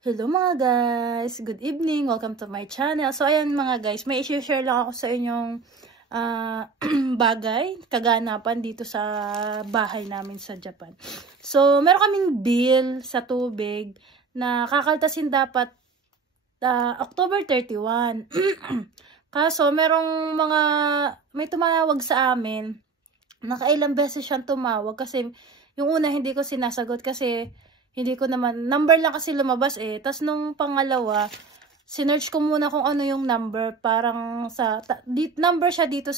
Hello mga guys! Good evening! Welcome to my channel. So ayan mga guys, may i-share lang ako sa inyong bagay, kaganapan dito sa bahay namin sa Japan. So meron kaming bill sa tubig na kakaltasin dapat October 31. Kaso may tumawag sa amin, nakailang beses siyang tumawag kasi yung una hindi ko sinasagot kasi hindi ko naman, number lang kasi lumabas eh. Tapos nung pangalawa, sinearch ko muna kung ano yung number. Parang number siya dito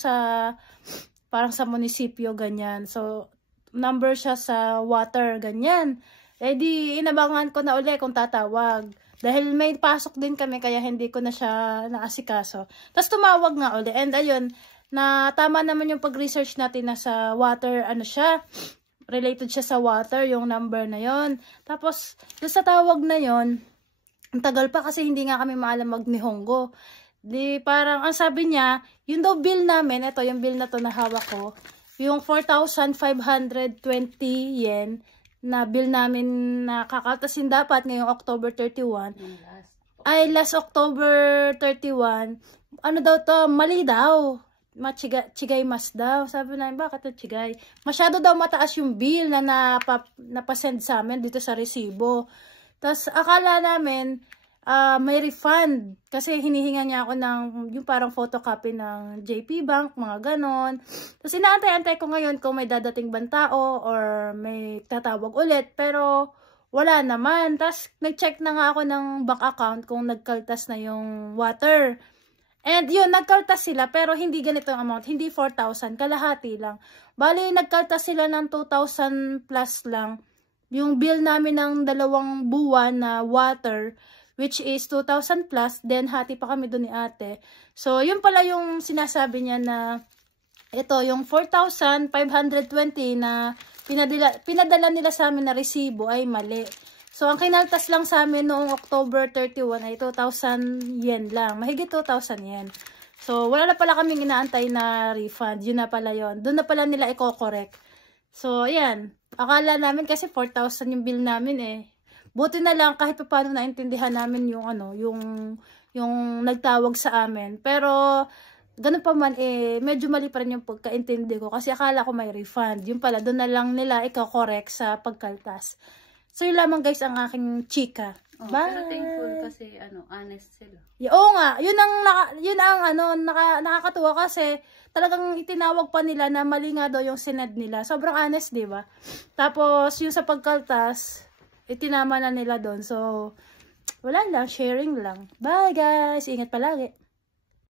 parang sa munisipyo, ganyan. So, number siya sa water, ganyan. Eh di, inabangan ko na uli kung tatawag. Dahil may pasok din kami, kaya hindi ko na siya naasikaso. Tapos tumawag nga uli. And ayun, na tama naman yung pag-research natin na sa water, ano siya, related siya sa water, yung number na yon. Tapos, doon sa tawag na yon, ang tagal pa kasi hindi nga kami maalam mag-Nihongo. Di parang, ang sabi niya, yun daw bill namin, ito yung bill na to na hawak ko, yung 4,520 yen na bill namin na kakaltasin dapat ngayong October 31. Last October 31, ano daw to, mali daw. Chigay mas daw. Sabi namin, bakit na chigay? Masyado daw mataas yung bill na napasend sa amin dito sa resibo. Tapos, akala namin, may refund. Kasi hinihinga niya ako ng, yung parang photocopy ng JP Bank, mga ganon. Tapos, inaantay-antay ko ngayon kung may dadating bang tao or may tatawag ulit. Pero, wala naman. Tapos, nag-check na nga ako ng bank account kung nagkaltas na yung water. And yun, nagkaltas sila pero hindi ganito ang amount. Hindi 4,000, kalahati lang. Bali, nagkaltas sila ng 2,000 plus lang. Yung bill namin ng 2 buwan na water, which is 2,000 plus. Then, hati pa kami doon ni ate. So, yun pala yung sinasabi niya na ito, yung 4,520 na pinadala nila sa amin na resibo ay mali. So, ang kinaltas lang sa amin noong October 31 ay 2,000 yen lang. Mahigit 2,000 yen. So, wala na pala kaming inaantay na refund. Yun na pala yun. Doon na pala nila i-correct. So, ayan. Akala namin kasi 4,000 yung bill namin eh. Buti na lang kahit pa paano naintindihan namin yung nagtawag sa amin. Pero, ganun pa man eh, medyo mali pa rin yung pagkaintindi ko. Kasi akala ko may refund. Yun pala, doon na lang nila i-correct sa pagkaltas. So, yun lamang guys ang aking chika. Bye! Pero thankful kasi, honest sila. Oo nga, yun ang nakakatuwa kasi talagang itinawag pa nila na mali nga daw yung sinad nila. Sobrang honest, di ba? Tapos, yung sa pagkaltas, itinama na nila doon. So, wala lang, sharing lang. Bye guys! Ingat palagi!